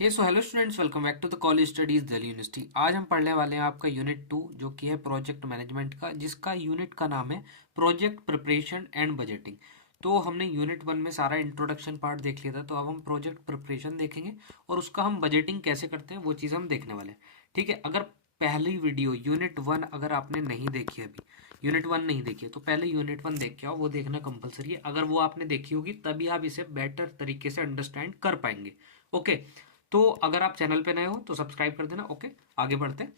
Hello students, welcome back to the college studies Delhi university. आज हम पढ़ने वाले हैं आपका यूनिट 2 जो कि है प्रोजेक्ट मैनेजमेंट का, जिसका यूनिट का नाम है प्रोजेक्ट प्रिपरेशन एंड बजटिंग। तो हमने यूनिट 1 में सारा इंट्रोडक्शन पार्ट देख लिया था, तो अब हम प्रोजेक्ट प्रिपरेशन देखेंगे और उसका हम बजटिंग कैसे करते हैं वो चीज़ हम देखने वाले हैं। ठीक है, अगर पहली वीडियो यूनिट 1 अगर आपने नहीं देखी, अभी यूनिट 1 नहीं देखी है तो पहले यूनिट 1 देख के आओ, वो देखना कंपलसरी है। अगर वो आपने देखी होगी तभी आप इसे बेटर तरीके से अंडरस्टैंड कर पाएंगे। ओके, तो अगर आप चैनल पे नए हो तो सब्सक्राइब कर देना। ओके, आगे बढ़ते हैं।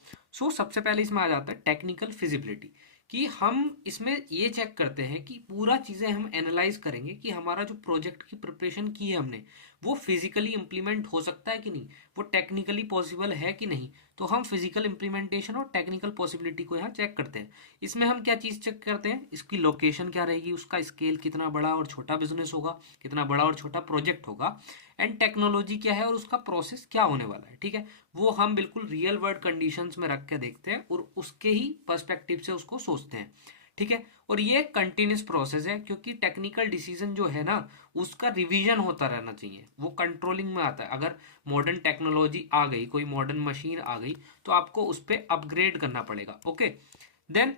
सबसे पहले इसमें आ जाता है टेक्निकल फिजिबिलिटी, कि हम इसमें ये चेक करते हैं कि पूरा चीज़ें हम एनालाइज करेंगे कि हमारा जो प्रोजेक्ट की प्रिपरेशन की है हमने, वो फिजिकली इम्प्लीमेंट हो सकता है कि नहीं, वो टेक्निकली पॉसिबल है कि नहीं। तो हम फिजिकल इम्प्लीमेंटेशन और टेक्निकल पॉसिबिलिटी को यहाँ चेक करते हैं। इसमें हम क्या चीज़ चेक करते हैं, इसकी लोकेशन क्या रहेगी, उसका स्केल कितना बड़ा और छोटा बिजनेस होगा, कितना बड़ा और छोटा प्रोजेक्ट होगा, एंड टेक्नोलॉजी क्या है और उसका प्रोसेस क्या होने वाला है। ठीक है, वो हम बिल्कुल रियल वर्ल्ड कंडीशंस में रख के देखते हैं और उसके ही पर्सपेक्टिव से उसको सोचते हैं। ठीक है, और ये कंटिन्यूस प्रोसेस है, क्योंकि टेक्निकल डिसीजन जो है ना, उसका रिवीजन होता रहना चाहिए, वो कंट्रोलिंग में आता है। अगर मॉडर्न टेक्नोलॉजी आ गई, कोई मॉडर्न मशीन आ गई, तो आपको उस पर अपग्रेड करना पड़ेगा। ओके, देन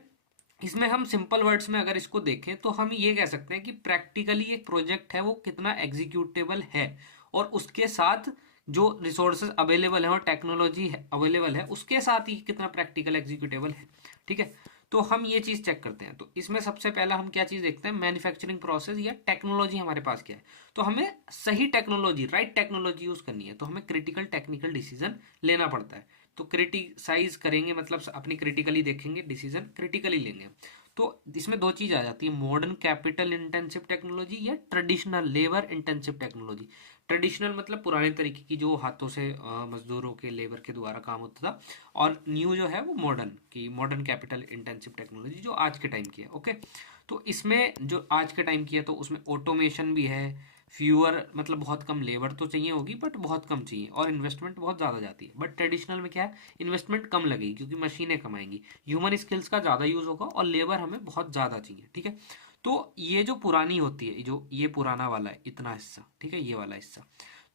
इसमें हम सिंपल वर्ड्स में अगर इसको देखें तो हम ये कह सकते हैं कि प्रैक्टिकली एक प्रोजेक्ट है वो कितना एग्जीक्यूटेबल है, और उसके साथ जो रिसोर्सेज अवेलेबल है और टेक्नोलॉजी अवेलेबल है उसके साथ ही कितना प्रैक्टिकल एग्जीक्यूटेबल है। ठीक है, तो हम ये चीज़ चेक करते हैं। तो इसमें सबसे पहला हम क्या चीज़ देखते हैं, मैन्युफैक्चरिंग प्रोसेस या टेक्नोलॉजी हमारे पास क्या है। तो हमें सही टेक्नोलॉजी, राइट टेक्नोलॉजी यूज़ करनी है, तो हमें क्रिटिकल टेक्निकल डिसीजन लेना पड़ता है। तो क्रिटिसाइज करेंगे मतलब अपनी क्रिटिकली देखेंगे, डिसीजन क्रिटिकली लेंगे। तो इसमें दो चीज आ जाती है, मॉडर्न कैपिटल इंटेंसिव टेक्नोलॉजी या traditional labour intensive technology. Traditional मतलब पुराने तरीके की, जो हाथों से मजदूरों के लेबर के द्वारा काम होता था, और न्यू जो है वो मॉडर्न की, मॉडर्न कैपिटल इंटेंसिव टेक्नोलॉजी जो आज के टाइम की है। ओके, तो इसमें जो आज के टाइम की है तो उसमें ऑटोमेशन भी है, फ्यूअर मतलब बहुत कम लेबर तो चाहिए होगी बट बहुत कम चाहिए, और इन्वेस्टमेंट बहुत ज़्यादा जाती है। बट ट्रेडिशनल में क्या है, इन्वेस्टमेंट कम लगेगी क्योंकि मशीनें कम आएंगी, ह्यूमन स्किल्स का ज़्यादा यूज़ होगा और लेबर हमें बहुत ज़्यादा चाहिए। ठीक है, तो ये जो पुरानी होती है, जो ये पुराना वाला है इतना हिस्सा, ठीक है, ये वाला हिस्सा,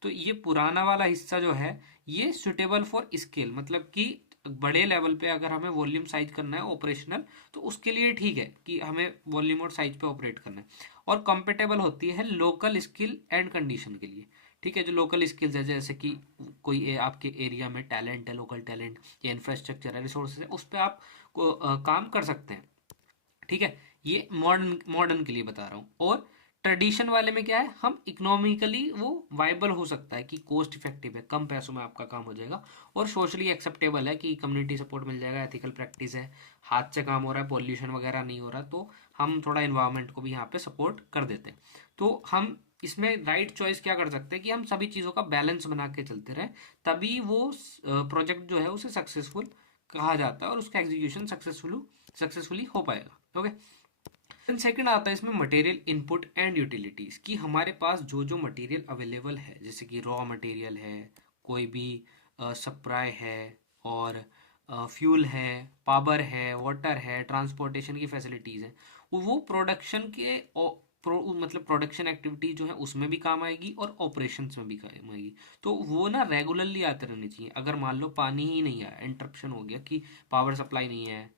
तो ये पुराना वाला हिस्सा जो है ये सुटेबल फॉर स्केल, मतलब कि बड़े लेवल पे अगर हमें वॉल्यूम साइज करना है ऑपरेशनल, तो उसके लिए ठीक है कि हमें वॉल्यूम और साइज पे ऑपरेट करना है, और कंपेटेबल होती है लोकल स्किल एंड कंडीशन के लिए। ठीक है, जो लोकल स्किल्स है, जैसे कि कोई आपके एरिया में टैलेंट है, लोकल टैलेंट या इंफ्रास्ट्रक्चर है, रिसोर्सेज है, उस पर आप काम कर सकते हैं। ठीक है, ये मॉडर्न मॉडर्न के लिए बता रहा हूँ। और ट्रेडिशन वाले में क्या है, हम इकोनॉमिकली वो वाइबल हो सकता है कि कॉस्ट इफेक्टिव है, कम पैसों में आपका काम हो जाएगा, और सोशली एक्सेप्टेबल है कि कम्युनिटी सपोर्ट मिल जाएगा, एथिकल प्रैक्टिस है, हाथ से काम हो रहा है, पॉल्यूशन वगैरह नहीं हो रहा, तो हम थोड़ा इन्वायरमेंट को भी यहाँ पे सपोर्ट कर देते हैं। तो हम इसमें राइट चॉइस क्या कर सकते हैं कि हम सभी चीज़ों का बैलेंस बना के चलते रहे, तभी वो प्रोजेक्ट जो है उसे सक्सेसफुल कहा जाता है और उसका एग्जीक्यूशन सक्सेसफुली हो पाएगा। ओके, देन सेकंड आता है इसमें मटेरियल इनपुट एंड यूटिलिटीज, कि हमारे पास जो जो मटेरियल अवेलेबल है, जैसे कि रॉ मटेरियल है, कोई भी सप्लाई है, और फ्यूल है, पावर है, वाटर है, ट्रांसपोर्टेशन की फैसिलिटीज़ हैं, वो प्रोडक्शन के मतलब प्रोडक्शन एक्टिविटी जो है उसमें भी काम आएगी और ऑपरेशंस में भी काम आएगी। तो वो ना रेगुलरली आते रहने चाहिए। अगर मान लो पानी ही नहीं आया, इंटरप्शन हो गया कि पावर सप्लाई नहीं है,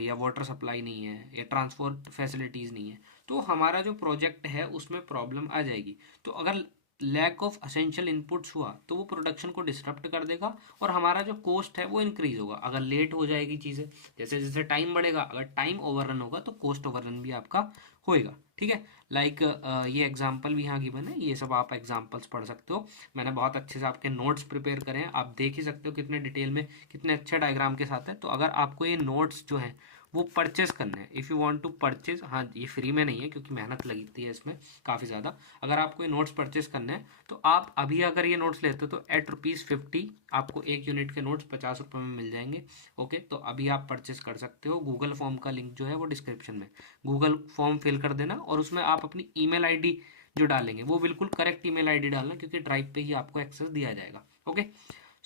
या वाटर सप्लाई नहीं है, या ट्रांसपोर्ट फैसिलिटीज़ नहीं है, तो हमारा जो प्रोजेक्ट है उसमें प्रॉब्लम आ जाएगी। तो अगर लैक ऑफ असेंशियल इनपुट्स हुआ तो वो प्रोडक्शन को डिस्टर्ब कर देगा, और हमारा जो कॉस्ट है वो इंक्रीज होगा। अगर लेट हो जाएगी चीज़ें, जैसे जैसे टाइम बढ़ेगा, अगर टाइम ओवररन होगा तो कॉस्ट ओवररन भी आपका होएगा। ठीक है, लाइक ये एग्जाम्पल भी यहाँ गिवन है, ये सब आप एग्जाम्पल्स पढ़ सकते हो। मैंने बहुत अच्छे से आपके नोट्स प्रिपेयर करे हैं, आप देख ही सकते हो कितने डिटेल में, कितने अच्छे डायग्राम के साथ है। तो अगर आपको ये नोट्स जो हैं वो परचेज करने हैं, if you want to purchase, हाँ ये फ्री में नहीं है क्योंकि मेहनत लगती है इसमें काफ़ी ज़्यादा। अगर आपको ये नोट्स परचेज करने हैं तो आप अभी अगर ये नोट्स लेते हो तो एट ₹50 आपको एक यूनिट के नोट्स ₹50 में मिल जाएंगे। ओके, तो अभी आप परचेज कर सकते हो। गूगल फॉर्म का लिंक जो है वो डिस्क्रिप्शन में, गूगल फॉर्म फिल कर देना, और उसमें आप अपनी ईमेल आईडी जो डालेंगे वो बिल्कुल करेक्ट ईमेल आईडी डालना, क्योंकि ड्राइव पे ही आपको एक्सेस दिया जाएगा। ओके,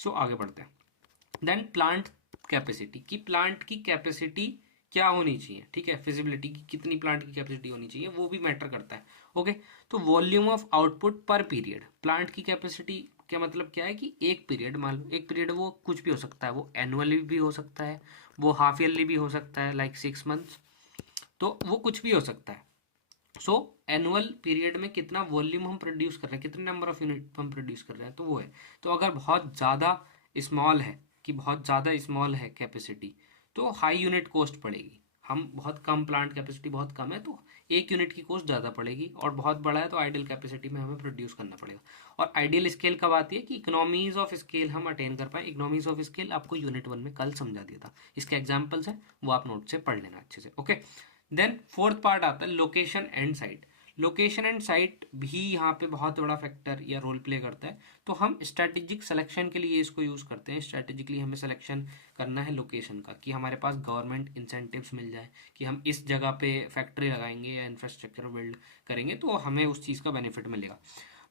आगे बढ़ते हैं। देन प्लांट कैपेसिटी, की प्लांट की कैपेसिटी क्या होनी चाहिए। ठीक है, फिजिबिलिटी की कितनी प्लांट की कैपेसिटी होनी चाहिए वो भी मैटर करता है। ओके, तो वॉल्यूम ऑफ आउटपुट पर पीरियड, प्लांट की कैपेसिटी क्या मतलब क्या है कि एक पीरियड, मान लो एक पीरियड वो कुछ भी हो सकता है, वो एनुअली भी हो सकता है, वो हाफ ईयरली भी हो सकता है, लाइक 6 मंथ्स, तो वो कुछ भी हो सकता है। सो एनुअल पीरियड में कितना वॉल्यूम हम प्रोड्यूस कर रहे हैं, कितने नंबर ऑफ यूनिट हम प्रोड्यूस कर रहे हैं, तो वो है। तो अगर बहुत ज़्यादा स्मॉल है, कि बहुत ज़्यादा स्मॉल है कैपेसिटी, तो हाई यूनिट कॉस्ट पड़ेगी। हम बहुत कम, प्लांट कैपेसिटी बहुत कम है, तो एक यूनिट की कॉस्ट ज़्यादा पड़ेगी, और बहुत बड़ा है तो आइडियल कैपेसिटी में हमें प्रोड्यूस करना पड़ेगा। और आइडियल स्केल कब आती है कि इकोनॉमीज ऑफ स्केल हम अटेन कर पाए। इकोनॉमीज ऑफ स्केल आपको यूनिट 1 में कल समझा दिया था, इसके एग्जाम्पल्स हैं, वो आप नोट से पढ़ लेना अच्छे से। ओके, देन फोर्थ पार्ट आता है location and site. Location and site भी यहाँ पे बहुत बड़ा फैक्टर या रोल प्ले करता है। तो हम स्ट्रैटेजिक सिलेक्शन के लिए इसको यूज़ करते हैं। स्ट्रैटेजिकली हमें सिलेक्शन करना है लोकेशन का, कि हमारे पास गवर्नमेंट इंसेंटिव्स मिल जाए, कि हम इस जगह पे फैक्ट्री लगाएंगे या इंफ्रास्ट्रक्चर बिल्ड करेंगे तो हमें उस चीज़ का बेनिफिट मिलेगा।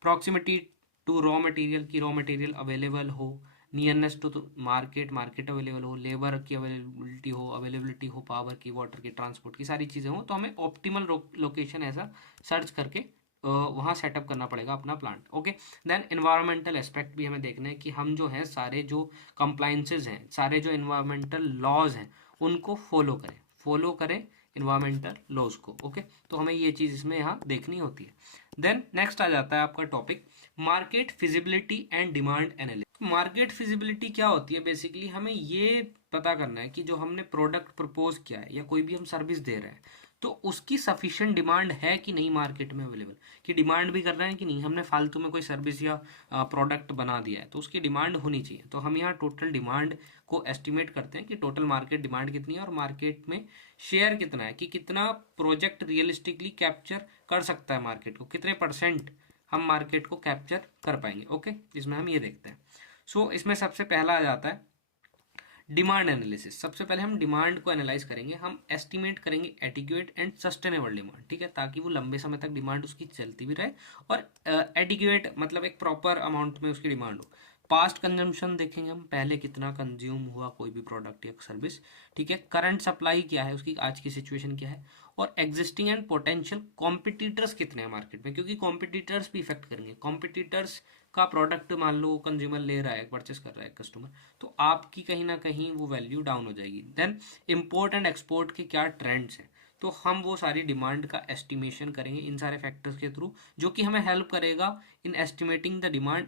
प्रॉक्सिमिटी टू रॉ मटेरियल, की रॉ मटेरियल अवेलेबल हो, nearness to market, market available हो, लेबर की अवेलेबिलिटी हो, पावर की, वाटर की, ट्रांसपोर्ट की, सारी चीज़ें हो, तो हमें ऑप्टिमल लोकेशन ऐसा सर्च करके वहाँ सेटअप करना पड़ेगा अपना plant. Okay, then environmental aspect भी हमें देखना है कि हम जो है सारे जो कंप्लाइंसेज हैं, सारे जो इन्वायरमेंटल लॉज हैं, उनको फॉलो करें इन्वायरमेंटल लॉज को। ओके, तो हमें ये चीज़ इसमें यहाँ देखनी होती है। देन नेक्स्ट आ जाता है आपका topic market feasibility and demand analysis. Market feasibility क्या होती है? बेसिकली हमें ये पता करना है कि जो हमने प्रोडक्ट प्रपोज किया है या कोई भी हम सर्विस दे रहे हैं, तो उसकी सफिशिएंट डिमांड है कि नहीं मार्केट में अवेलेबल, कि डिमांड भी कर रहे हैं कि नहीं। हमने फालतू में कोई सर्विस या प्रोडक्ट बना दिया है तो उसकी डिमांड होनी चाहिए। तो हम यहाँ टोटल डिमांड को एस्टिमेट करते हैं कि टोटल मार्केट डिमांड कितनी है और मार्केट में शेयर कितना है, कि कितना प्रोजेक्ट रियलिस्टिकली कैप्चर कर सकता है मार्केट को, कितने परसेंट हम मार्केट को कैप्चर कर पाएंगे। ओके, इसमें हम ये देखते हैं। सो इसमें सबसे पहला आ जाता है डिमांड एनालिसिस। सबसे पहले हम डिमांड को एनालाइज करेंगे, हम एस्टिमेट करेंगे एडिक्वेट एंड सस्टेनेबल डिमांड, ठीक है, ताकि वो लंबे समय तक डिमांड उसकी चलती भी रहे, और एडिक्वेट मतलब एक प्रॉपर अमाउंट में उसकी डिमांड हो। पास्ट कंजम्पशन देखेंगे हम, पहले कितना कंज्यूम हुआ कोई भी प्रोडक्ट या सर्विस, ठीक है। करंट सप्लाई क्या है उसकी, आज की सिचुएशन क्या है, और एग्जिस्टिंग एंड पोटेंशियल कॉम्पिटिटर्स कितने हैं मार्केट में, क्योंकि कॉम्पिटिटर्स भी इफेक्ट करेंगे। कॉम्पिटिटर्स का प्रोडक्ट मान लो कंज्यूमर ले रहा है, परचेस कर रहा है कस्टमर, तो आपकी कहीं ना कहीं वो वैल्यू डाउन हो जाएगी। देन इम्पोर्ट एंड एक्सपोर्ट के क्या ट्रेंड्स हैं, तो हम वो सारी डिमांड का एस्टिमेशन करेंगे इन सारे फैक्टर्स के थ्रू, जो कि हमें हेल्प करेगा in estimating the demand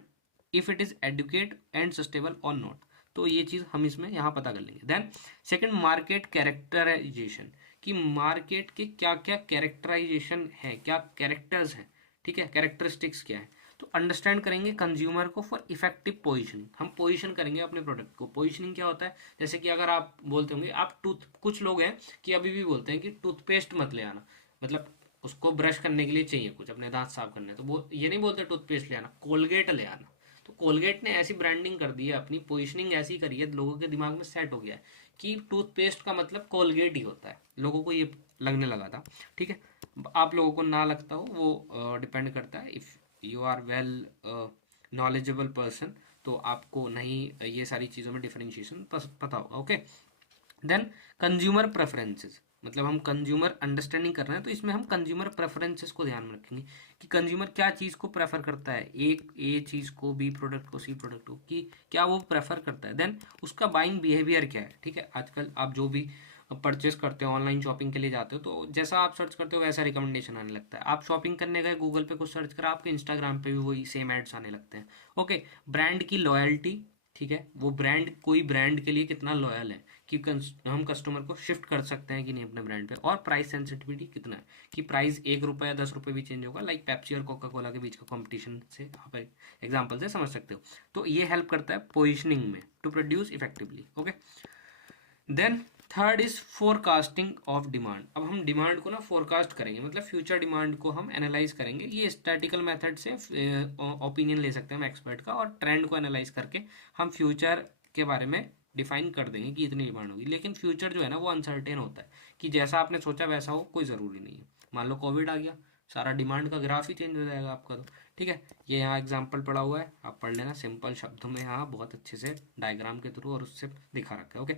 if it is adequate and sustainable और नॉट। तो ये चीज़ हम इसमें यहाँ पता कर लेंगे। देन सेकंड मार्केट कैरेक्टराइजेशन, कि मार्केट के क्या क्या कैरेक्टराइजेशन है, क्या कैरेक्टर्स हैं, ठीक है, कैरेक्टरिस्टिक्स क्या है। तो अंडरस्टैंड करेंगे कंज्यूमर को फॉर इफेक्टिव पोजीशनिंग। हम पोजीशन करेंगे अपने प्रोडक्ट को। पोजीशनिंग क्या होता है, जैसे कि अगर आप बोलते होंगे आप कुछ लोग हैं कि अभी भी बोलते हैं कि टूथपेस्ट मत ले आना, मतलब उसको ब्रश करने के लिए चाहिए कुछ, अपने दांत साफ करने, तो वो ये नहीं बोलते टूथपेस्ट ले आना, कोलगेट ले आना। तो कोलगेट ने ऐसी ब्रांडिंग कर दी है, अपनी पोजीशनिंग ऐसी करी है, लोगों के दिमाग में सेट हो गया है कि टूथपेस्ट का मतलब कोलगेट ही होता है, लोगों को ये लगने लगा था, ठीक है। आप लोगों को ना लगता हो वो डिपेंड करता है। If you are well knowledgeable person तो आपको नहीं ये सारी चीज़ों में डिफरेंशिएशन पता होगा। ओके, देन कंज्यूमर प्रेफरेंसेस, मतलब हम कंज्यूमर अंडरस्टैंडिंग कर रहे हैं तो इसमें हम कंज्यूमर प्रेफरेंसेस को ध्यान में रखेंगे कि कंज्यूमर क्या चीज़ को प्रेफर करता है, एक ए चीज़ को, बी प्रोडक्ट को, सी प्रोडक्ट को, कि क्या वो प्रेफर करता है। देन उसका बाइंग बिहेवियर क्या है, ठीक है। आजकल आप जो भी परचेस करते हो, ऑनलाइन शॉपिंग के लिए जाते हो, तो जैसा आप सर्च करते हो वैसा रिकमेंडेशन आने लगता है। आप शॉपिंग करने गए, गूगल पे कुछ सर्च करा, आपके इंस्टाग्राम पे भी वही सेम एड्स आने लगते हैं। ओके, ब्रांड की लॉयल्टी, ठीक है, वो ब्रांड कोई ब्रांड के लिए कितना लॉयल है, कि हम कस्टमर को शिफ्ट कर सकते हैं कि नहीं अपने ब्रांड पे। और प्राइस सेंसिटिविटी कितना है, कि प्राइस 1 रुपये या 10 रुपये भी चेंज होगा, लाइक पेप्सी और कोका कोला के बीच का कंपटीशन से आप एग्जाम्पल से समझ सकते हो। तो ये हेल्प करता है पोजिशनिंग में to produce effectively. Okay, then third is forecasting of demand. अब हम डिमांड को ना फोरकास्ट करेंगे, मतलब फ्यूचर डिमांड को हम एनालाइज करेंगे। ये स्टैटिकल मेथड से ओपिनियन ले सकते हैं हम एक्सपर्ट का, और ट्रेंड को एनालाइज करके हम फ्यूचर के बारे में डिफाइन कर देंगे कि इतनी डिमांड होगी। लेकिन फ्यूचर जो है ना वो अनसर्टेन होता है, कि जैसा आपने सोचा वैसा हो कोई ज़रूरी नहीं है। मान लो कोविड आ गया, सारा डिमांड का ग्राफ ही चेंज हो जाएगा आपका, तो ठीक है, ये यहाँ एग्जाम्पल पड़ा हुआ है, आप पढ़ लेना सिंपल शब्दों में, यहाँ बहुत अच्छे से डायग्राम के थ्रू और उससे दिखा रखा है। Okay,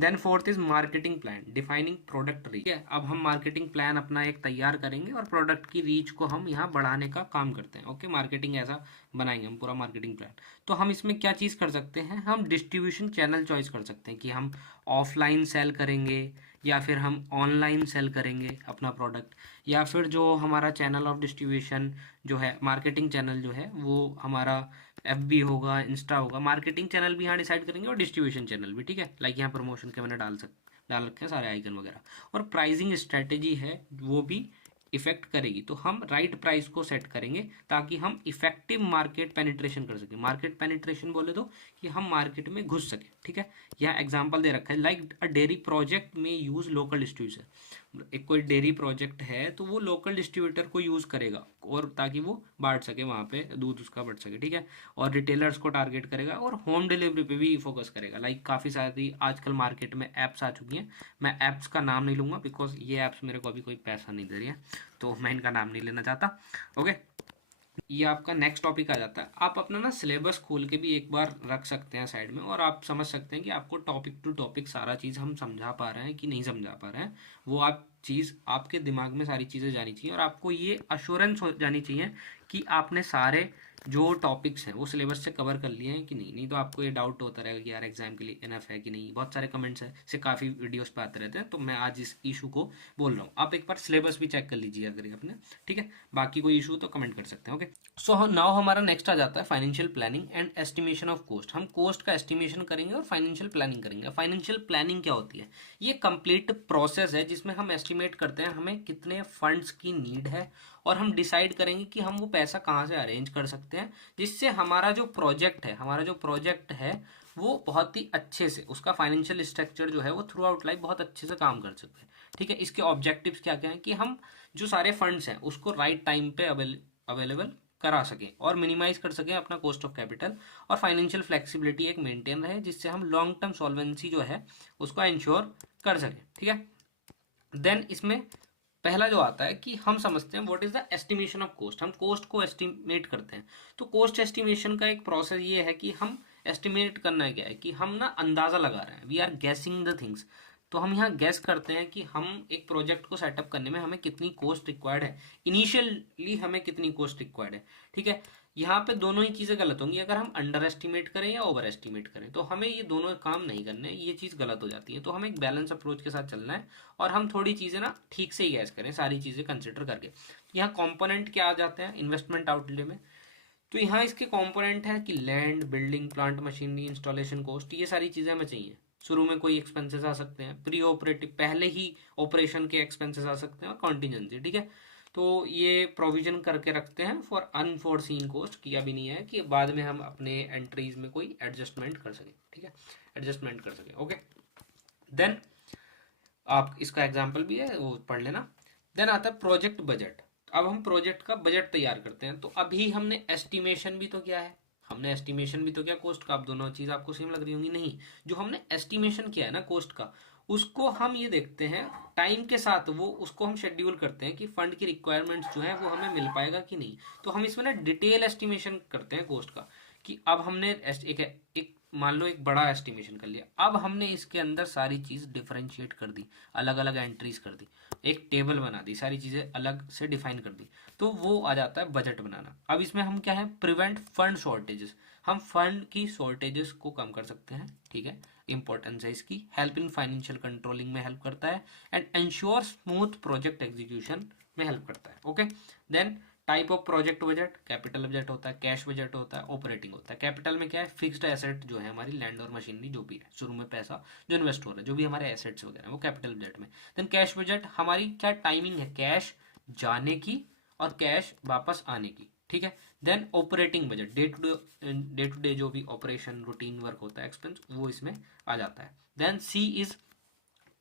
then fourth is marketing plan, defining product reach. ठीक है, अब हम मार्केटिंग प्लान अपना एक तैयार करेंगे और प्रोडक्ट की रीच को हम यहाँ बढ़ाने का काम करते हैं। ओके, मार्केटिंग ऐसा बनाएंगे हम पूरा मार्केटिंग प्लान। तो हम इसमें क्या चीज़ कर सकते हैं, हम डिस्ट्रीब्यूशन चैनल चॉइस कर सकते हैं कि हम ऑफलाइन सेल करेंगे या फिर हम ऑनलाइन सेल करेंगे अपना प्रोडक्ट, या फिर जो हमारा चैनल ऑफ डिस्ट्रीब्यूशन जो है, मार्केटिंग चैनल जो है वो हमारा FB होगा, इंस्टा होगा। मार्केटिंग चैनल भी यहाँ डिसाइड करेंगे और डिस्ट्रीब्यूशन चैनल भी। ठीक है, लाइक यहाँ प्रमोशन के मैंने डाल रखे हैं सारे आइकन वगैरह, और प्राइसिंग स्ट्रेटेजी है वो भी इफेक्ट करेगी। तो हम राइट प्राइस को सेट करेंगे ताकि हम इफेक्टिव मार्केट पेनिट्रेशन कर सकें। मार्केट पेनिट्रेशन बोले तो कि हम मार्केट में घुस सके। ठीक है, यहाँ एग्जांपल दे रखा है, लाइक अ डेयरी प्रोजेक्ट में यूज लोकल डिस्ट्रीब्यूटर। एक कोई डेयरी प्रोजेक्ट है तो वो लोकल डिस्ट्रीब्यूटर को यूज करेगा और ताकि वो बांट सके, वहाँ पे दूध उसका बढ़ सके। ठीक है, और रिटेलर्स को टारगेट करेगा और होम डिलीवरी पे भी फोकस करेगा। लाइक काफ़ी सारी आजकल मार्केट में ऐप्स आ चुकी हैं, मैं ऐप्स का नाम नहीं लूँगा बिकॉज ये ऐप्स मेरे को अभी कोई पैसा नहीं दे रही है, तो मैं इनका नाम नहीं लेना चाहता। ओके, ये आपका नेक्स्ट टॉपिक आ जाता है। आप अपना ना सिलेबस खोल के भी एक बार रख सकते हैं साइड में, और आप समझ सकते हैं कि आपको टॉपिक टू टॉपिक सारा चीज़ हम समझा पा रहे हैं कि नहीं समझा पा रहे हैं। वो आप चीज़ आपके दिमाग में सारी चीज़ें जानी चाहिए, और आपको ये अश्योरेंस हो जानी चाहिए कि आपने सारे जो टॉपिक्स हैं वो सिलेबस से कवर कर लिए हैं कि नहीं। नहीं तो आपको ये डाउट होता रहेगा कि यार एग्जाम के लिए इनफ है कि नहीं। बहुत सारे कमेंट्स हैं से काफ़ी वीडियोस पे आते रहते हैं, तो मैं आज इस इशू को बोल रहा हूँ। आप एक बार सिलेबस भी चेक कर लीजिए अगर आपने। ठीक है, बाकी कोई इशू तो कमेंट कर सकते हैं। ओके, सो नाउ हमारा नेक्स्ट आ जाता है financial planning and estimation of cost. हम कॉस्ट का एस्टिमेशन करेंगे और फाइनेंशियल प्लानिंग करेंगे। फाइनेंशियल प्लानिंग क्या होती है, ये कंप्लीट प्रोसेस है जिसमें हम एस्टिमेट करते हैं हमें कितने फंड्स की नीड है, और हम डिसाइड करेंगे कि हम वो पैसा कहाँ से अरेंज कर सकते हैं जिससे हमारा जो प्रोजेक्ट है वो बहुत ही अच्छे से, उसका फाइनेंशियल स्ट्रक्चर जो है वो थ्रू आउट लाइफ बहुत अच्छे से काम कर सकते हैं। ठीक है, इसके ऑब्जेक्टिव्स क्या क्या हैं कि हम जो सारे फंड्स हैं उसको राइट टाइम पे अवेलेबल करा सकें और मिनिमाइज कर सकें अपना कॉस्ट ऑफ कैपिटल, और फाइनेंशियल फ्लेक्सिबिलिटी एक मेंटेन रहे जिससे हम लॉन्ग टर्म सॉल्वेंसी जो है उसको इंश्योर कर सकें। ठीक है, देन इसमें पहला जो आता है कि हम समझते हैं what is the estimation of cost. हम कॉस्ट को एस्टिमेट करते हैं। तो कॉस्ट एस्टिमेशन का एक प्रोसेस ये है कि हम एस्टिमेट करना है क्या है कि हम ना अंदाजा लगा रहे हैं, we are guessing the things. तो हम यहाँ गैस करते हैं कि हम एक प्रोजेक्ट को सेटअप करने में हमें कितनी कॉस्ट रिक्वायर्ड है, इनिशियली हमें कितनी कॉस्ट रिक्वायर्ड है। ठीक है, यहाँ पे दोनों ही चीज़ें गलत होंगी अगर हम अंडर एस्टिमेट करें या ओवर एस्टिमेट करें, तो हमें ये दोनों काम नहीं करने हैं, ये चीज़ गलत हो जाती है। तो हमें एक बैलेंस अप्रोच के साथ चलना है और हम थोड़ी चीज़ें ना ठीक से ही गैस करें, सारी चीज़ें कंसिडर करके। यहाँ कंपोनेंट क्या आ जाते हैं इन्वेस्टमेंट आउटले में, तो यहाँ इसके कंपोनेंट है कि land, building, plant, machinery, installation cost, ये सारी चीज़ें हमें चाहिए। शुरू में कोई एक्सपेंसेस आ सकते हैं, प्री ऑपरेटिव पहले ही ऑपरेशन के एक्सपेंसेस आ सकते हैं, और कॉन्टीजेंसी। ठीक है, तो ये प्रोविजन करके रखते हैं फॉर अनफोर्सीन कॉस्ट, किया भी नहीं है कि बाद में हम अपने एंट्रीज में कोई एडजस्टमेंट कर सकें। ठीक है, एडजस्टमेंट कर सकें। ओके, देन आप इसका एग्जाम्पल भी है वो पढ़ लेना। देन आता है प्रोजेक्ट बजट। अब हम प्रोजेक्ट का बजट तैयार करते हैं। तो अभी हमने एस्टिमेशन भी तो किया है, हमने एस्टिमेशन भी तो किया कॉस्ट का। अब दोनों चीज़ आपको सेम लग रही होंगी, नहीं। जो हमने एस्टिमेशन किया है ना कॉस्ट का, उसको हम ये देखते हैं टाइम के साथ, वो उसको हम शेड्यूल करते हैं कि फंड की रिक्वायरमेंट्स जो है वो हमें मिल पाएगा कि नहीं। तो हम इसमें ना डिटेल एस्टिमेशन करते हैं कॉस्ट का कि अब हमने एक मान लो एक बड़ा एस्टिमेशन कर लिया, अब हमने इसके अंदर सारी चीज़ डिफरेंशिएट कर दी, अलग अलग एंट्रीज कर दी, एक टेबल बना दी, सारी चीज़ें अलग से डिफाइन कर दी, तो वो आ जाता है बजट बनाना। अब इसमें हम क्या है, प्रिवेंट फंड शॉर्टेजेस, हम फंड की शॉर्टेजेस को कम कर सकते हैं। ठीक है, इंपॉर्टेंस है इसकी। हेल्प इन फाइनेंशियल कंट्रोलिंग में हेल्प करता है, and ensure smooth project execution में हेल्प करता है। Okay, then type of project budget, capital budget होता है, कैश बजट होता है, ऑपरेटिंग होता है। कैपिटल में क्या है, फिक्स्ड एसेट जो है हमारी लैंड और मशीनरी जो भी है, शुरू में पैसा जो इन्वेस्ट हो रहा है, जो भी हमारे एसेट्स वगैरह है वो कैपिटल बजट में। देन कैश बजट, हमारी क्या टाइमिंग है कैश जाने की और कैश वापस आने की। ठीक है, then operating budget, day to day जो भी ऑपरेशन रूटीन वर्क होता है एक्सपेंस, वो इसमें आ जाता है। Then C is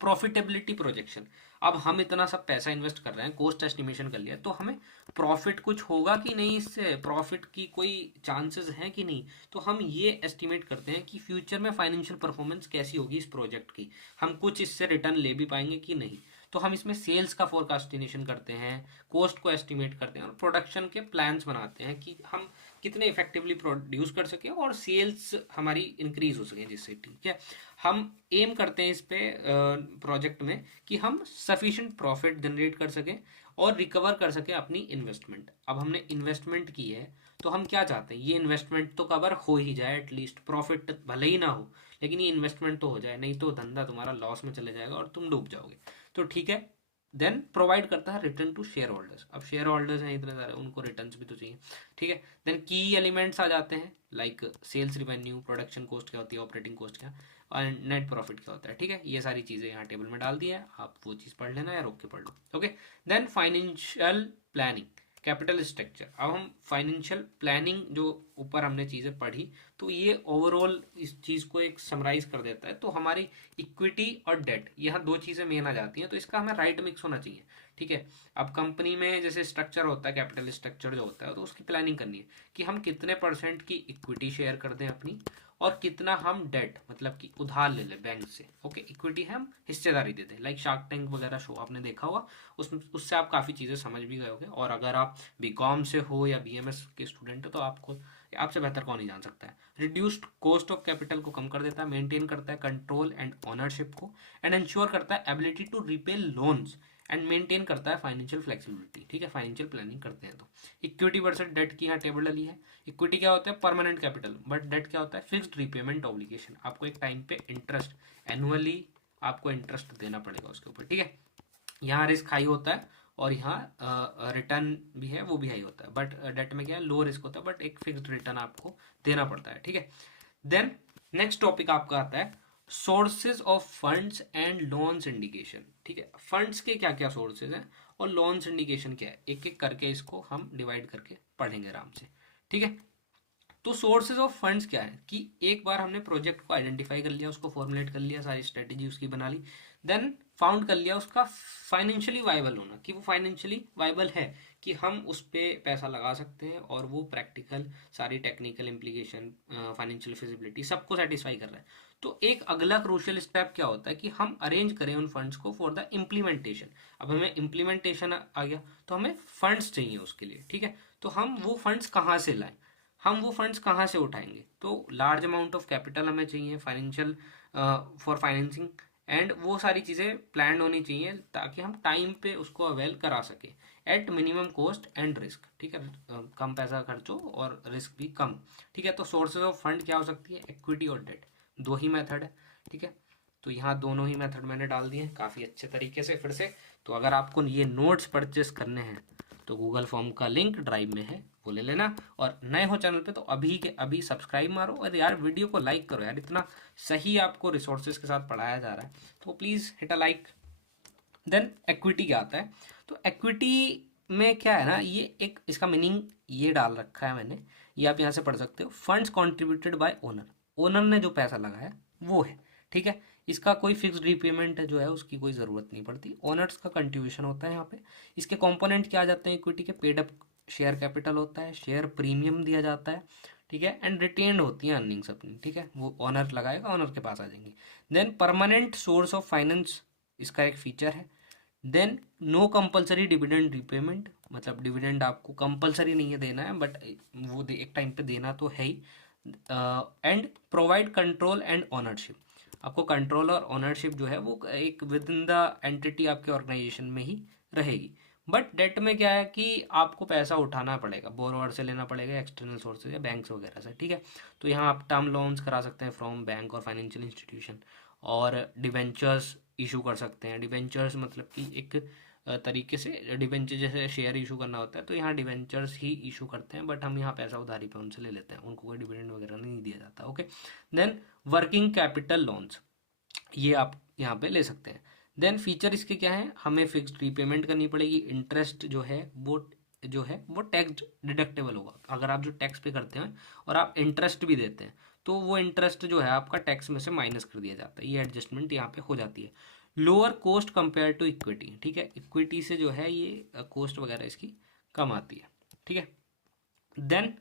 profitability projection. अब हम इतना सब पैसा इन्वेस्ट कर रहे हैं, कॉस्ट एस्टिमेशन कर लिया, तो हमें प्रॉफिट कुछ होगा कि नहीं, इससे प्रॉफिट की कोई चांसेस हैं कि नहीं। तो हम ये एस्टिमेट करते हैं कि फ्यूचर में फाइनेंशियल परफॉर्मेंस कैसी होगी इस प्रोजेक्ट की, हम कुछ इससे रिटर्न ले भी पाएंगे कि नहीं। तो हम इसमें सेल्स का फोरकास्टिनेशन करते हैं, कॉस्ट को एस्टिमेट करते हैं और प्रोडक्शन के प्लान्स बनाते हैं कि हम कितने इफेक्टिवली प्रोड्यूस कर सकें और सेल्स हमारी इंक्रीज हो सके जिससे। ठीक है, हम एम करते हैं इस पे प्रोजेक्ट में कि हम सफिशिएंट प्रॉफिट जनरेट कर सकें और रिकवर कर सकें अपनी इन्वेस्टमेंट। अब हमने इन्वेस्टमेंट की है तो हम क्या चाहते हैं, ये इन्वेस्टमेंट तो कवर हो ही जाए, एटलीस्ट प्रॉफिट भले ही ना हो लेकिन ये इन्वेस्टमेंट तो हो जाए, नहीं तो धंधा तुम्हारा लॉस में चले जाएगा और तुम डूब जाओगे। तो ठीक है, देन प्रोवाइड करता है रिटर्न टू शेयर होल्डर्स। अब शेयर होल्डर्स हैं इतने सारे, उनको रिटर्न्स भी तो चाहिए। ठीक है, देन की एलिमेंट्स आ जाते हैं like sales revenue, production cost क्या होती है, ऑपरेटिंग कॉस्ट क्या और नेट प्रॉफिट क्या होता है। ठीक है, ये सारी चीज़ें यहाँ टेबल में डाल दी है, आप वो चीज़ पढ़ लेना या रोक के पढ़ लो। Okay, then financial planning, capital structure. अब हम फाइनेंशियल प्लानिंग जो ऊपर हमने चीज़ें पढ़ी तो ये ओवरऑल इस चीज़ को एक समराइज कर देता है। तो हमारी इक्विटी और डेट, यह दो चीज़ें मेन आ जाती हैं, तो इसका हमें राइट मिक्स होना चाहिए। ठीक है, अब कंपनी में जैसे स्ट्रक्चर होता है, कैपिटल स्ट्रक्चर जो होता है, तो उसकी प्लानिंग करनी है कि हम कितने % की इक्विटी शेयर कर दें अपनी और कितना हम डेट मतलब कि उधार ले लें बैंक से। ओके, इक्विटी है हम हिस्सेदारी देते हैं, लाइक शार्क टैंक वगैरह शो आपने देखा होगा, उससे आप काफ़ी चीज़ें समझ भी गए होंगे। और अगर आप बीकॉम से हो या बीएमएस के स्टूडेंट हो तो आपको, आपसे बेहतर कौन ही जान सकता है। रिड्यूस्ड कॉस्ट ऑफ कैपिटल को कम कर देता है, मेंटेन करता है कंट्रोल एंड ओनरशिप को, एंड इंश्योर करता है ability to repay loans and maintain करता है फाइनेंशियल फ्लेक्सिबिलिटी। ठीक है, फाइनेंशियल प्लानिंग करते हैं तो इक्विटी वर्सेस डेट की यहाँ टेबल डली है। इक्विटी क्या होता है, परमानेंट कैपिटल, बट डेट क्या होता है, फिक्स्ड रिपेमेंट ऑब्लिगेशन। आपको एक टाइम पे इंटरेस्ट, एनुअली आपको इंटरेस्ट देना पड़ेगा उसके ऊपर। ठीक है, यहाँ रिस्क हाई होता है और यहाँ रिटर्न भी है वो भी हाई होता है, बट डेट में क्या है, लो रिस्क होता है बट एक फिक्स्ड रिटर्न आपको देना पड़ता है। ठीक है, देन नेक्स्ट टॉपिक आपका आता है sources of funds and loan syndication. ठीक है, फंड्स के क्या क्या सोर्सेज हैं और लोन सिंडिकेशन क्या है, एक एक करके इसको हम डिवाइड करके पढ़ेंगे आराम से। ठीक है, तो सोर्सेज ऑफ फंड्स क्या है कि एक बार हमने प्रोजेक्ट को आइडेंटिफाई कर लिया, उसको फॉर्मुलेट कर लिया, सारी स्ट्रेटेजी उसकी बना ली, देन फाउंड कर लिया उसका फाइनेंशियली वाइबल होना, कि वो फाइनेंशियली वाइबल है कि हम उस पर पैसा लगा सकते हैं और वो प्रैक्टिकल सारी टेक्निकल इम्प्लीकेशन, फाइनेंशियल फिजिबिलिटी सबको सेटिस्फाई कर रहा है। तो एक अगला क्रूशियल स्टेप क्या होता है कि हम अरेंज करें उन फंड्स को फॉर द इम्प्लीमेंटेशन। अब हमें इम्प्लीमेंटेशन आ गया तो हमें फंड्स चाहिए उसके लिए। ठीक है, तो हम वो फंड्स कहाँ से लाएं, हम वो फंड्स कहाँ से उठाएंगे, तो लार्ज अमाउंट ऑफ कैपिटल हमें चाहिए फाइनेंशियल फॉर फाइनेंसिंग, एंड वो सारी चीज़ें प्लान होनी चाहिए ताकि हम टाइम पे उसको अवेल करा सके at minimum cost and risk. ठीक है, कम पैसा खर्चो और रिस्क भी कम। ठीक है, तो सोर्सेज ऑफ फंड क्या हो सकती है, इक्विटी और डेट, दो ही मेथड है। ठीक है, तो यहाँ दोनों ही मेथड मैंने डाल दिए हैं काफ़ी अच्छे तरीके से फिर से। तो अगर आपको ये नोट्स परचेस करने हैं तो गूगल फॉर्म का लिंक ड्राइव में है, वो ले लेना। और नए हो चैनल पे तो अभी के अभी सब्सक्राइब मारो और यार वीडियो को लाइक करो यार, इतना सही आपको रिसोर्सेज के साथ पढ़ाया जा रहा है तो please hit a like. Then equity क्या आता है, तो एक्विटी में क्या है ना, ये एक इसका मीनिंग ये डाल रखा है मैंने, ये आप यहाँ से पढ़ सकते हो, funds contributed bye owner, owner ने जो पैसा लगाया वो है। ठीक है, इसका कोई फिक्स्ड रिपेमेंट जो है उसकी कोई ज़रूरत नहीं पड़ती, ओनर्स का कंट्रीब्यूशन होता है यहाँ पे। इसके कंपोनेंट क्या आ जाते हैं इक्विटी के, पेड अप शेयर कैपिटल होता है, शेयर प्रीमियम दिया जाता है। ठीक है, एंड रिटेन्ड होती हैं अर्निंग्स अपनी। ठीक है, वो ओनर लगाएगा, ओनर के पास आ जाएंगी। Then permanent source of finance इसका एक फीचर है। Then no compulsory dividend repayment, मतलब डिविडेंड आपको कंपलसरी नहीं है देना है बट वो एक टाइम पे देना तो है ही। And provide control and ownership, आपको कंट्रोल और ओनरशिप जो है वो एक विद इन द एंटिटी आपके ऑर्गेनाइजेशन में ही रहेगी। बट डेट में क्या है कि आपको पैसा उठाना पड़ेगा, बोरोवर से लेना पड़ेगा, एक्सटर्नल सोर्सेज या बैंक्स वगैरह से। ठीक है, तो यहाँ आप टर्म लोन्स करा सकते हैं फ्रॉम बैंक और फाइनेंशियल इंस्टीट्यूशन, और डिवेंचर्स इशू कर सकते हैं। डिवेंचर्स मतलब कि एक तरीके से डिवेंचर जैसे शेयर इशू करना होता है तो यहाँ डिवेंचर्स ही इशू करते हैं, बट हम यहाँ पैसा उधारी पे उनसे ले लेते हैं, उनको कोई डिविडेंड वगैरह नहीं दिया जाता। Okay, then working capital loans, ये आप यहाँ पे ले सकते हैं। देन फीचर इसके क्या है, हमें फिक्स्ड रीपेमेंट करनी पड़ेगी, इंटरेस्ट जो है वो टैक्स डिडक्टेबल होगा। अगर आप जो टैक्स पे करते हैं और आप इंटरेस्ट भी देते हैं तो वो इंटरेस्ट जो है आपका टैक्स में से माइनस कर दिया जाता है, ये एडजस्टमेंट यहाँ पे हो जाती है। Lower cost compare to equity, ठीक है, इक्विटी से जो है ये कॉस्ट वगैरह इसकी कम आती है। ठीक है, then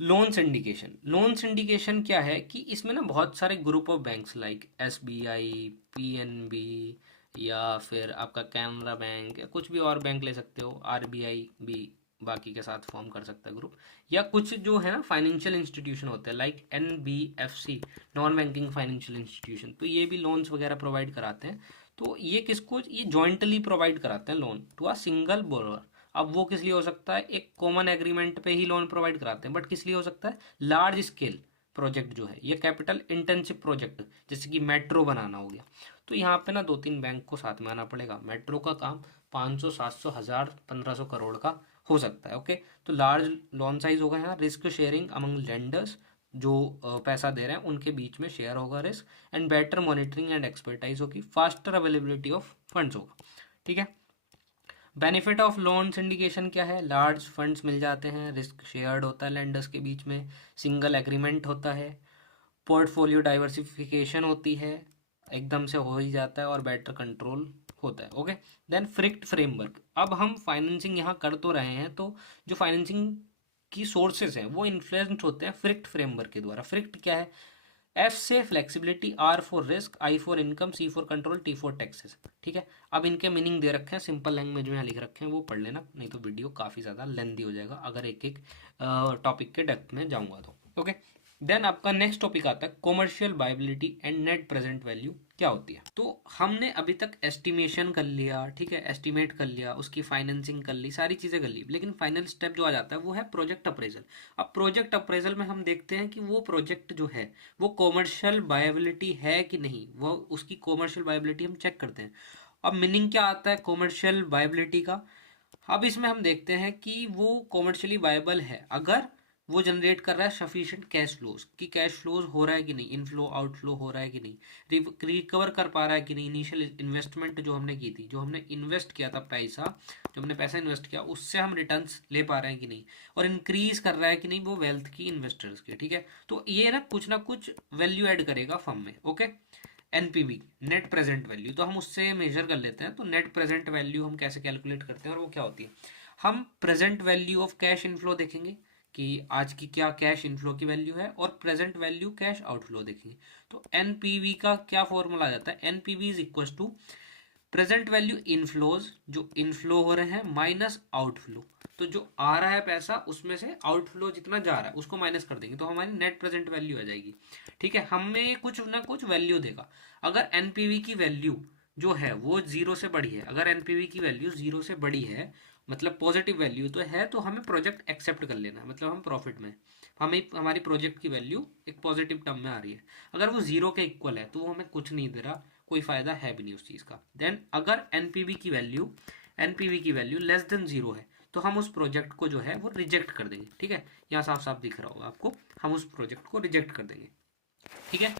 loan syndication, loan syndication क्या है कि इसमें ना बहुत सारे group of banks like SBI, PNB या फिर आपका कैनरा बैंक या कुछ भी और बैंक ले सकते हो, आरबीआई भी बाकी के साथ फॉर्म कर सकता है ग्रुप, या कुछ जो है ना फाइनेंशियल इंस्टीट्यूशन होते हैं like NBFC, non banking financial institution, तो ये भी लोन्स वगैरह प्रोवाइड कराते हैं। तो ये किसको, ये जॉइंटली प्रोवाइड कराते हैं loan to a single borrower. अब वो किस लिए हो सकता है, एक कॉमन एग्रीमेंट पे ही लोन प्रोवाइड कराते हैं, बट किस लिए हो सकता है, लार्ज स्केल प्रोजेक्ट जो है, ये कैपिटल इंटेंसिव प्रोजेक्ट, जैसे कि मेट्रो बनाना हो गया, तो यहाँ पे ना 2-3 बैंक को साथ में आना पड़ेगा। मेट्रो का काम 500, 700, 1000, 1500 करोड़ का हो सकता है। ओके, तो लार्ज लोन साइज होगा यहाँ, रिस्क शेयरिंग अमंग लेंडर्स, जो पैसा दे रहे हैं उनके बीच में शेयर होगा risk, and better monitoring and expertise होगी, फास्टर अवेलेबिलिटी ऑफ फंड्स होगा। ठीक है, बेनिफिट ऑफ लोन सिंडिकेशन क्या है, लार्ज फंड्स मिल जाते हैं, रिस्क शेयर्ड होता है लेंडर्स के बीच में, सिंगल एग्रीमेंट होता है, पोर्टफोलियो डाइवर्सिफिकेशन होती है, एकदम से हो ही जाता है, और बेटर कंट्रोल होता है। ओके, देन फ्रिक्ट फ्रेमवर्क, अब हम फाइनेंसिंग यहाँ कर तो रहे हैं, तो जो फाइनेंसिंग की सोर्सेज हैं वो इन्फ्लुएंस्ड होते हैं फ्रिक्ट फ्रेमवर्क के द्वारा। फ्रिक्ट क्या है, एफ से flexibility, R for risk, I for income, C for control, T for taxes. ठीक है, अब इनके मीनिंग दे रखे हैं सिंपल लैंग्वेज में, यहाँ लिख रखे हैं, वो पढ़ लेना, नहीं तो वीडियो काफ़ी ज़्यादा लेंदी हो जाएगा अगर एक एक टॉपिक के डेप्थ में जाऊंगा तो। ओके, देन आपका नेक्स्ट टॉपिक आता है commercial viability and net present value क्या होती है। तो हमने अभी तक एस्टिमेशन कर लिया, ठीक है, एस्टिमेट कर लिया, उसकी फाइनेंसिंग कर ली, सारी चीज़ें कर ली, लेकिन फाइनल स्टेप जो आ जाता है वो है प्रोजेक्ट अप्रेजल। अब प्रोजेक्ट अप्रेजल में हम देखते हैं कि वो प्रोजेक्ट जो है वो कॉमर्शियल वायबिलिटी है कि नहीं, वो उसकी कॉमर्शियल वायबिलिटी हम चेक करते हैं। अब मीनिंग क्या आता है कॉमर्शियल वायबिलिटी का, अब इसमें हम देखते हैं कि वो कॉमर्शियली वायबल है अगर वो जनरेट कर रहा है सफिशिएंट कैश फ्लोज, कि कैश फ्लोज हो रहा है कि नहीं, इनफ्लो आउटफ्लो हो रहा है कि नहीं, रिकवर कर पा रहा है कि नहीं, इनिशियल इन्वेस्टमेंट जो हमने की थी, जो हमने इन्वेस्ट किया था पैसा, जो हमने पैसा इन्वेस्ट किया उससे हम रिटर्न्स ले पा रहे हैं कि नहीं, और इंक्रीज कर रहा है कि नहीं वो वेल्थ की इन्वेस्टर्स के। ठीक है, तो ये ना कुछ वैल्यू ऐड करेगा फर्म में। Okay, NPV, net present value, तो हम उससे मेजर कर लेते हैं। तो नेट प्रेजेंट वैल्यू हम कैसे कैलकुलेट करते हैं और वो क्या होती है, हम present value of cash inflow देखेंगे कि आज की क्या कैश इनफ्लो की वैल्यू है, और प्रेजेंट वैल्यू कैश आउटफ्लो देखेंगे। तो एनपीवी का क्या फॉर्मूला आ जाता है, NPV is equal to present value inflows, जो इनफ्लो हो रहे हैं, माइनस आउटफ्लो, तो जो आ रहा है पैसा उसमें से आउटफ्लो जितना जा रहा है उसको माइनस कर देंगे, तो हमारी नेट प्रेजेंट वैल्यू आ जाएगी। ठीक है, हमें कुछ ना कुछ वैल्यू देगा। अगर एनपीवी की वैल्यू जो है वो जीरो से बड़ी है, अगर एनपीवी की वैल्यू जीरो से बड़ी है, मतलब पॉजिटिव वैल्यू तो है, तो हमें प्रोजेक्ट एक्सेप्ट कर लेना है, मतलब हम प्रॉफिट में, हमें हमारी प्रोजेक्ट की वैल्यू एक पॉजिटिव टर्म में आ रही है। अगर वो जीरो के इक्वल है तो वो हमें कुछ नहीं दे रहा, कोई फायदा है भी नहीं उस चीज़ का। देन अगर एनपीवी की वैल्यू लेस देन जीरो है, तो हम उस प्रोजेक्ट को जो है वो रिजेक्ट कर देंगे। ठीक है, यहाँ साफ साफ दिख रहा होगा आपको, हम उस प्रोजेक्ट को रिजेक्ट कर देंगे। ठीक है,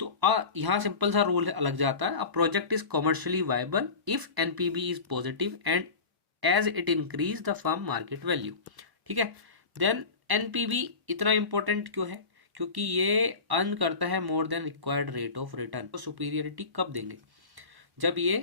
तो यहाँ सिंपल सा रूल लग जाता है, a project is commercially viable if NPV is positive and as it increase the firm market value. ठीक है, देन एनपीवी इतना इंपॉर्टेंट क्यों है, क्योंकि ये अर्न करता है more than required rate of return. तो सुपीरियरिटी कब देंगे, जब ये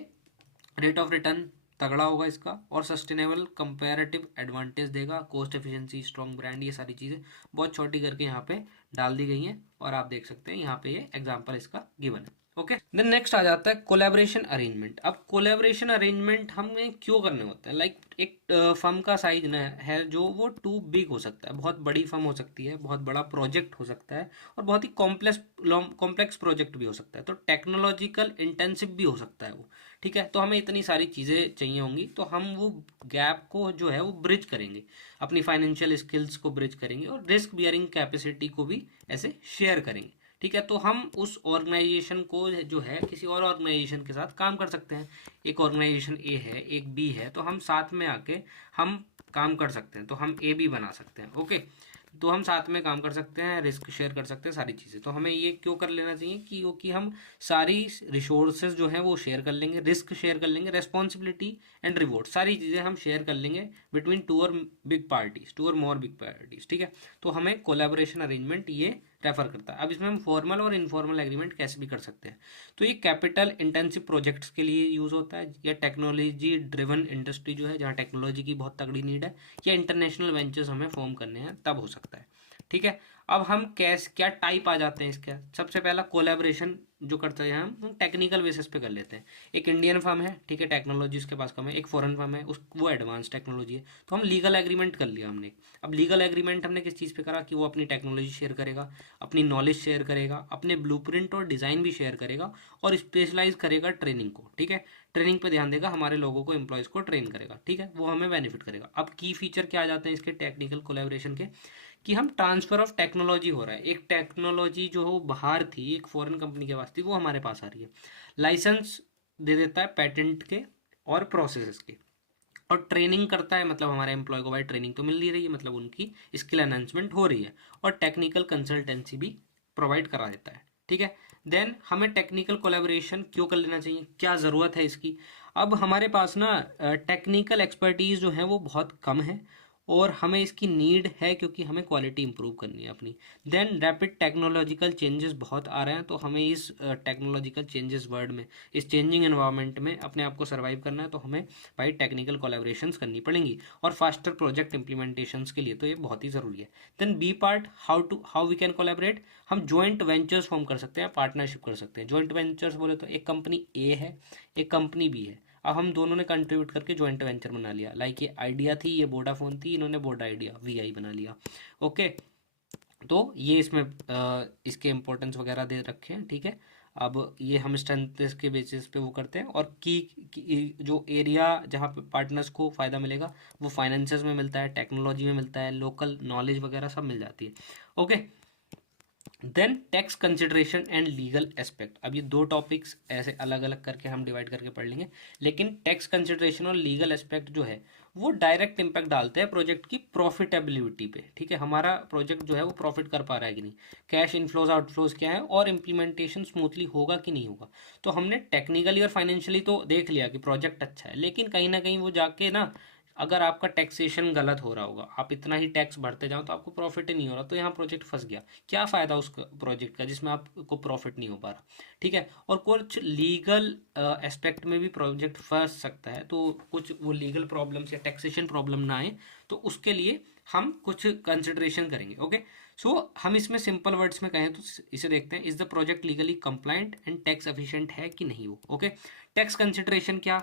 रेट ऑफ रिटर्न तगड़ा होगा इसका, और सस्टेनेबल कंपैरेटिव एडवांटेज देगा, कोस्ट एफिशिएंसी, स्ट्रॉन्ग ब्रांड, ये सारी चीज़ें बहुत छोटी करके यहाँ पे डाल दी गई हैं, और आप देख सकते हैं यहाँ पे ये एग्जांपल इसका गिवन है। ओके, देन नेक्स्ट आ जाता है कोलैबोरेशन अरेंजमेंट। अब कोलैबोरेशन अरेंजमेंट हमें क्यों करने होते हैं, लाइक एक फर्म का साइज न है जो वो टू बिग हो सकता है, बहुत बड़ी फर्म हो सकती है, बहुत बड़ा प्रोजेक्ट हो सकता है, और बहुत ही कॉम्प्लेक्स प्रोजेक्ट भी हो सकता है, तो टेक्नोलॉजिकल इंटेंसिव भी हो सकता है वो। ठीक है, तो हमें इतनी सारी चीज़ें चाहिए होंगी, तो हम वो गैप को जो है वो ब्रिज करेंगे, अपनी फाइनेंशियल स्किल्स को ब्रिज करेंगे, और रिस्क बियरिंग कैपेसिटी को भी ऐसे शेयर करेंगे। ठीक है, तो हम उस ऑर्गेनाइजेशन को जो है किसी और ऑर्गेनाइजेशन के साथ काम कर सकते हैं, एक ऑर्गेनाइजेशन ए है एक बी है, तो हम साथ में आके हम काम कर सकते हैं, तो हम ए बी बना सकते हैं। ओके, तो हम साथ में काम कर सकते हैं, रिस्क शेयर कर सकते हैं, सारी चीज़ें। तो हमें ये क्यों कर लेना चाहिए, क्योंकि हम सारी रिसोर्सेज जो हैं वो शेयर कर लेंगे, रिस्क शेयर कर लेंगे, रेस्पॉन्सिबिलिटी एंड रिवॉर्ड, सारी चीज़ें हम शेयर कर लेंगे बिटवीन टू और मोर बिग पार्टीज। ठीक है, तो हमें कोलैबोरेशन अरेंजमेंट ये रेफर करता है। अब इसमें हम फॉर्मल और इनफॉर्मल एग्रीमेंट कैसे भी कर सकते हैं, तो ये कैपिटल इंटेंसिव प्रोजेक्ट्स के लिए यूज़ होता है, या टेक्नोलॉजी ड्रिवन इंडस्ट्री जो है जहाँ टेक्नोलॉजी की बहुत तगड़ी नीड है, या इंटरनेशनल वेंचर्स हमें फॉर्म करने हैं तब हो सकता है। ठीक है। अब हम क्या टाइप आ जाते हैं इसका। सबसे पहला कोलैबोरेशन जो करते हैं हम टेक्निकल बेसिस पे कर लेते हैं। एक इंडियन फर्म है, ठीक है, टेक्नोलॉजी उसके पास कम है, एक फॉरेन फर्म है, उस वो एडवांस टेक्नोलॉजी है, तो हम लीगल एग्रीमेंट कर लिया हमने। अब लीगल एग्रीमेंट हमने किस चीज़ पे करा कि वो अपनी टेक्नोलॉजी शेयर करेगा, अपनी नॉलेज शेयर करेगा, अपने ब्लूप्रिंट और डिज़ाइन भी शेयर करेगा, और स्पेशलाइज करेगा ट्रेनिंग को, ठीक है। ट्रेनिंग पे ध्यान देगा, हमारे लोगों को, एम्प्लॉयज़ को ट्रेन करेगा, ठीक है, वो हमें बेनिफिट करेगा। अब की फीचर क्या आ जाते हैं इसके टेक्निकल कोलैबोरेशन के, कि हम ट्रांसफर ऑफ टेक्नोलॉजी हो रहा है। एक टेक्नोलॉजी जो हो बाहर थी, एक फॉरेन कंपनी के पास थी, वो हमारे पास आ रही है। लाइसेंस दे देता है पैटेंट के और प्रोसेस के, और ट्रेनिंग करता है, मतलब हमारे एम्प्लॉय को भाई ट्रेनिंग तो मिल ही रही है, मतलब उनकी स्किल एनहांसमेंट हो रही है, और टेक्निकल कंसल्टेंसी भी प्रोवाइड करा देता है, ठीक है। देन हमें टेक्निकल कोलैबोरेशन क्यों कर लेना चाहिए, क्या ज़रूरत है इसकी। अब हमारे पास ना टेक्निकल एक्सपर्टीज़ जो है वो बहुत कम है, और हमें इसकी नीड है क्योंकि हमें क्वालिटी इंप्रूव करनी है अपनी। देन रैपिड टेक्नोलॉजिकल चेंजेस बहुत आ रहे हैं, तो हमें इस टेक्नोलॉजिकल चेंजेस वर्ल्ड में, इस चेंजिंग एनवायरनमेंट में अपने आप को सर्वाइव करना है, तो हमें भाई टेक्निकल कोलैबोरेशंस करनी पड़ेंगी, और फास्टर प्रोजेक्ट इंप्लीमेंटेशंस के लिए तो ये बहुत ही ज़रूरी है। Then B part, how we can collaborate, हम जॉइंट वेंचर्स फॉर्म कर सकते हैं, पार्टनरशिप कर सकते हैं। जॉइंट वेंचर्स बोले तो एक कंपनी ए है, एक कंपनी बी है, अब हम दोनों ने कंट्रीब्यूट करके जॉइंट वेंचर बना लिया। लाइक ये आइडिया थी, ये वोडाफोन थी, इन्होंने वोडा आइडिया वीआई बना लिया, ओके। तो ये इसमें इसके इम्पोर्टेंस वगैरह दे रखे हैं, ठीक है। अब ये हम स्ट्रेंथ के बेसिस पे वो करते हैं, और की जो एरिया जहाँ पे पार्टनर्स को फ़ायदा मिलेगा वो फाइनेंसेस में मिलता है, टेक्नोलॉजी में मिलता है, लोकल नॉलेज वगैरह सब मिल जाती है, okay. Then tax consideration and legal aspect. अब ये दो टॉपिक्स ऐसे अलग अलग करके हम डिवाइड करके पढ़ लेंगे, लेकिन टैक्स कंसिडरेशन और लीगल एस्पेक्ट जो है वो डायरेक्ट इम्पैक्ट डालते हैं प्रोजेक्ट की प्रॉफिटेबिलिटी पे, ठीक है। हमारा प्रोजेक्ट जो है वो प्रॉफिट कर पा रहा है कि नहीं, कैश इनफ्लोज आउटफ्लोज क्या है, और इम्प्लीमेंटेशन स्मूथली होगा कि नहीं होगा। तो हमने टेक्निकली और फाइनेंशियली तो देख लिया कि प्रोजेक्ट अच्छा है, लेकिन कहीं ना कहीं वो जाके ना, अगर आपका टैक्सेशन गलत हो रहा होगा, आप इतना ही टैक्स भरते जाओ तो आपको प्रॉफिट ही नहीं हो रहा, तो यहाँ प्रोजेक्ट फंस गया। क्या फ़ायदा उस प्रोजेक्ट का जिसमें आपको प्रॉफिट नहीं हो पा रहा, ठीक है। और कुछ लीगल एस्पेक्ट में भी प्रोजेक्ट फंस सकता है, तो कुछ वो लीगल प्रॉब्लम्स या टैक्सेशन प्रॉब्लम ना आए, तो उसके लिए हम कुछ कंसिडरेशन करेंगे, ओके। सो हम इसमें सिंपल वर्ड्स में कहें तो इसे देखते हैं, is the project legally compliant and tax efficient है कि नहीं वो, ओके। टैक्स कंसिडरेशन क्या,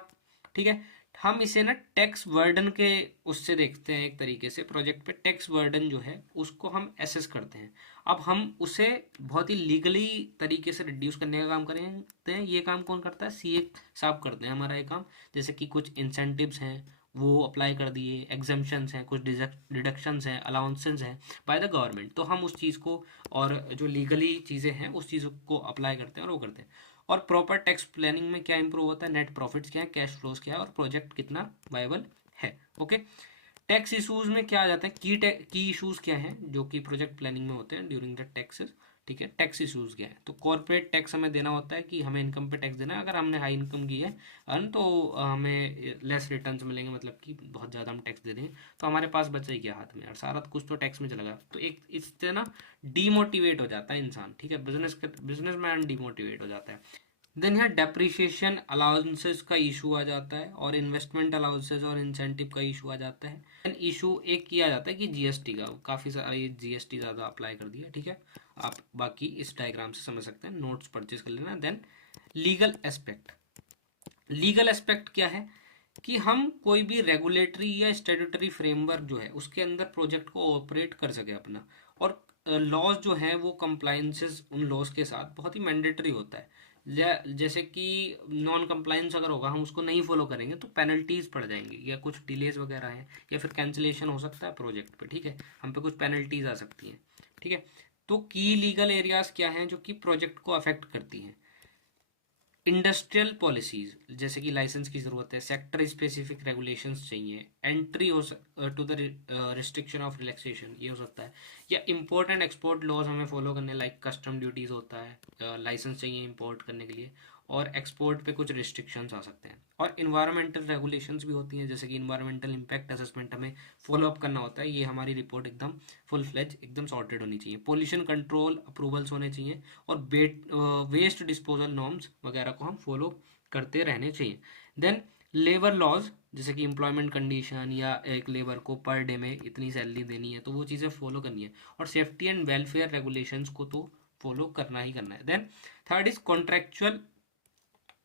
ठीक है, हम इसे ना टैक्स वर्डन के उससे देखते हैं, एक तरीके से प्रोजेक्ट पे टैक्स वर्डन जो है उसको हम एसेस करते हैं। अब हम उसे बहुत ही लीगली तरीके से रिड्यूस करने का काम करते हैं। ये काम कौन करता है, सीए साहब करते हैं हमारा ये काम। जैसे कि कुछ इंसेंटिव्स हैं वो अप्लाई कर दिए, एग्जाम्पशंस हैं, कुछ डिडक्शंस हैं, अलाउंसेस हैं बाय द गवर्नमेंट, तो हम उस चीज़ को, और जो लीगली चीज़ें हैं उस चीज़ को अप्लाई करते हैं और वो करते हैं। और प्रॉपर टैक्स प्लानिंग में क्या इंप्रूव होता है, नेट प्रॉफिट्स क्या है, कैश फ्लोज क्या है, और प्रोजेक्ट कितना वायबल है, ओके। टैक्स इशूज में क्या आ जाता है, की इशूज क्या हैं जो कि प्रोजेक्ट प्लानिंग में होते हैं ड्यूरिंग द टैक्सेस, ठीक है। टैक्स इशूज क्या है, तो कॉर्पोरेट टैक्स हमें देना होता है कि हमें इनकम पे टैक्स देना है। अगर हमने हाई इनकम की है अर्न, तो हमें लेस रिटर्न्स मिलेंगे, मतलब कि बहुत ज़्यादा हम टैक्स दे देंगे, तो हमारे पास बचा ही क्या हाथ में, और सारा कुछ तो टैक्स में चला गया। तो एक इससे ना डीमोटिवेट हो जाता है इंसान, ठीक है, बिजनेस मैन डीमोटिवेट हो जाता है। देन यहाँ डेप्रिसिएशन अलाउंसेस का इशू आ जाता है, और इन्वेस्टमेंट अलाउंसेस और इंसेंटिव का इशू आ जाता है। देन इशू एक किया जाता है कि जीएसटी का, काफ़ी सारी जीएसटी ज़्यादा अप्लाई कर दिया, ठीक है। आप बाकी इस डायग्राम से समझ सकते हैं, नोट्स परचेज कर लेना। Then legal aspect, legal aspect क्या है कि हम कोई भी रेगुलेटरी या स्टैट्यूटरी फ्रेमवर्क जो है उसके अंदर प्रोजेक्ट को ऑपरेट कर सके अपना, और लॉज जो है वो कंप्लायंसेस उन लॉज के साथ बहुत ही मैंडेटरी होता है। जैसे कि नॉन कंप्लायंस अगर होगा, हम उसको नहीं फॉलो करेंगे तो पेनल्टीज पड़ जाएंगी, या कुछ डिलेज वगैरह हैं, या फिर कैंसिलेशन हो सकता है प्रोजेक्ट पे, ठीक है, हम पे कुछ पेनल्टीज आ सकती हैं, ठीक है। तो की लीगल एरियाज क्या हैं जो कि प्रोजेक्ट को अफेक्ट करती हैं। इंडस्ट्रियल पॉलिसीज, जैसे कि लाइसेंस की ज़रूरत है, सेक्टर स्पेसिफिक रेगुलेशंस चाहिए, एंट्री हो to the restriction of relaxation ये हो सकता है, या इंपोर्ट एंड एक्सपोर्ट लॉज हमें फॉलो करने, लाइक कस्टम ड्यूटीज़ होता है, लाइसेंस चाहिए इंपोर्ट करने के लिए, और एक्सपोर्ट पे कुछ रिस्ट्रिक्शंस आ सकते हैं। और इन्वायरमेंटल रेगुलेशंस भी होती हैं, जैसे कि इन्वायरमेंटल इम्पैक्ट असेसमेंट हमें फॉलो अप करना होता है, ये हमारी रिपोर्ट एकदम फुल फ्लेज एकदम सॉर्टेड होनी चाहिए। पोल्यूशन कंट्रोल अप्रूवल्स होने चाहिए, और वेस्ट डिस्पोजल नॉर्म्स वगैरह को हम फॉलो करते रहने चाहिए। देन लेबर लॉज जैसे कि एम्प्लॉयमेंट कंडीशन या एक लेबर को पर डे में इतनी सैलरी देनी है, तो वो चीज़ें फॉलो करनी है। और सेफ्टी एंड वेलफेयर रेगुलेशंस को तो फॉलो करना ही करना है। Then third is contractual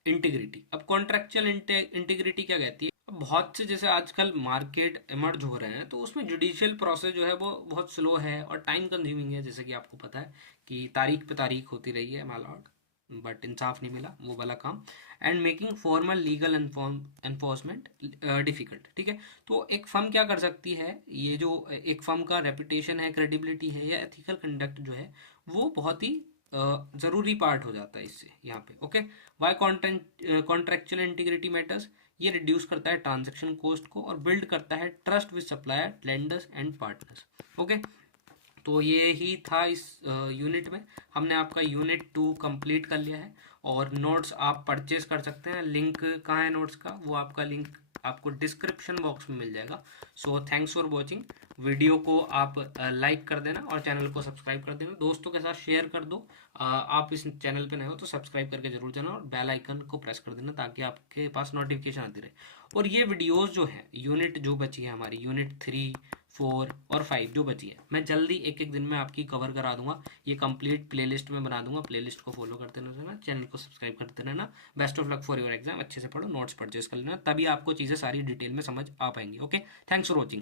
integrity. अब कॉन्ट्रेक्चुअल इंटीग्रिटी क्या कहती है? अब बहुत से जैसे आजकल मार्केट इमर्ज हो रहे हैं, तो उसमें जुडिशियल प्रोसेस जो है वो बहुत स्लो है और टाइम कंज्यूमिंग है। जैसे कि आपको पता है कि तारीख पे तारीख होती रही है मालॉट, बट इंसाफ नहीं मिला, वो वाला काम। And making formal legal enforcement difficult. ठीक है, तो एक फर्म क्या कर सकती है, ये जो एक फर्म का रेपुटेशन है, क्रेडिबिलिटी है या एथिकल कंडक्ट जो है, वो बहुत ही ज़रूरी पार्ट हो जाता है इससे यहाँ पे। Okay, why contractual integrity matters? ये रिड्यूस करता है ट्रांजैक्शन कॉस्ट को और बिल्ड करता है trust with supplier, lenders and partners. Okay, तो ये ही था इस यूनिट में। हमने आपका यूनिट 2 कंप्लीट कर लिया है और नोट्स आप परचेज कर सकते हैं। लिंक कहाँ है नोट्स का? वो आपका लिंक आपको डिस्क्रिप्शन बॉक्स में मिल जाएगा। So thanks for watching. Video को आप लाइक कर देना और चैनल को सब्सक्राइब कर देना, दोस्तों के साथ शेयर कर दो। आप इस चैनल पे नए हो तो सब्सक्राइब करके जरूर जाना और बेल आइकन को प्रेस कर देना ताकि आपके पास नोटिफिकेशन आती रहे। और ये वीडियोस जो है, यूनिट जो बची है हमारी, यूनिट 3, 4 और 5 जो बची है, मैं जल्दी एक एक दिन में आपकी कवर करा दूंगा। ये कंप्लीट प्लेलिस्ट में बना दूंगा, प्लेलिस्ट को फॉलो करते रहना, चैनल को सब्सक्राइब करते रहना। Best of luck for your exam. अच्छे से पढ़ो, नोट्स परचेज कर लेना, तभी आपको चीज़ें सारी डिटेल में समझ आ पाएंगी। Okay, thanks for watching.